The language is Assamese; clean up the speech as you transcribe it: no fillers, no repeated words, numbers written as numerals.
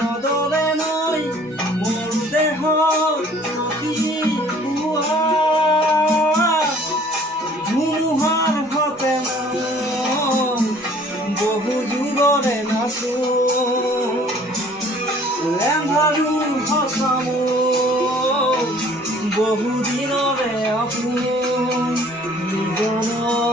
ৰদলে নৈ মোৰ দেহত ৰাতিপুৱা ধুমুহাৰ হতে বহু যুগৰে নাচো লেম্ভাৰু সঁচামো বহু দিনৰে আপোন নিজন